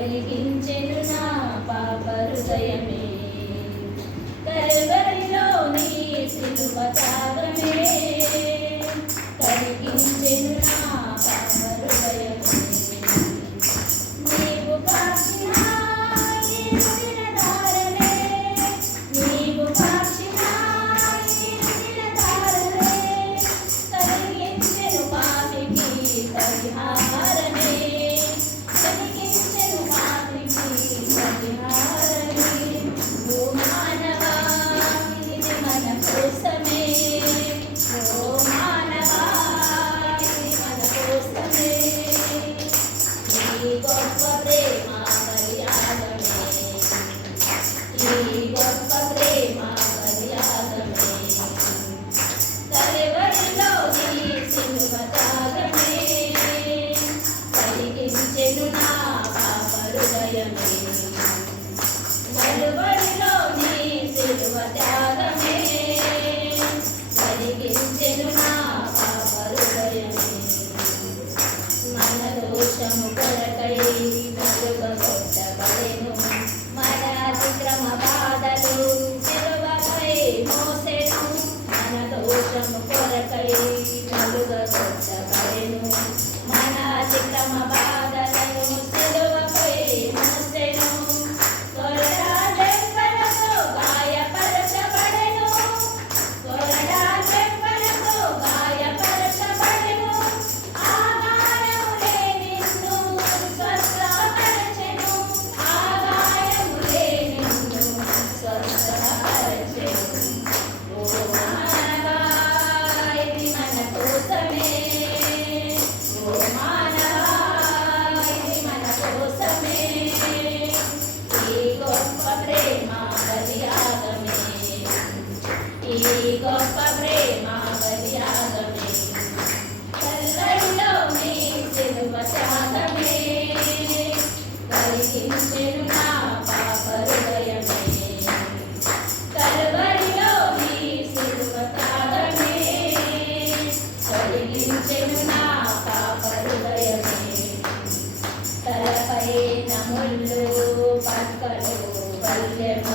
కరిగించెను నా పాప హృదయమే. కరవరిలో నీ సిలువ తాగమే పైన ముళ్ళు పక్కలు పల్లెము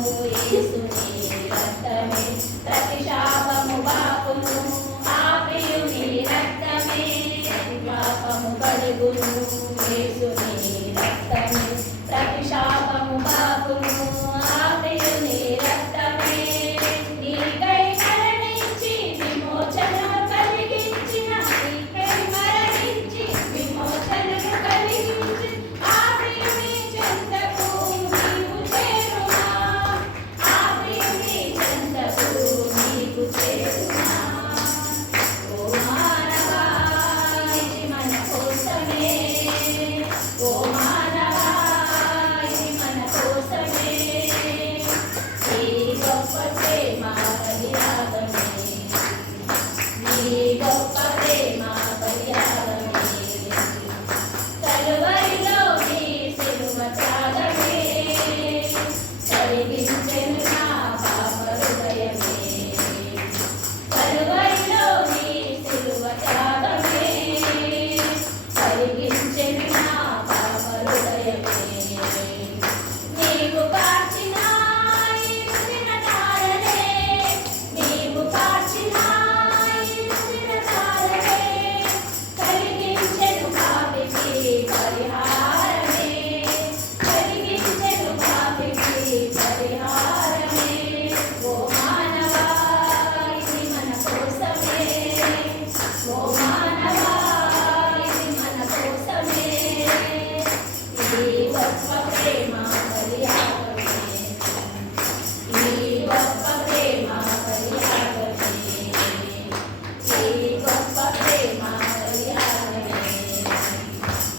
Obrigada. Tá?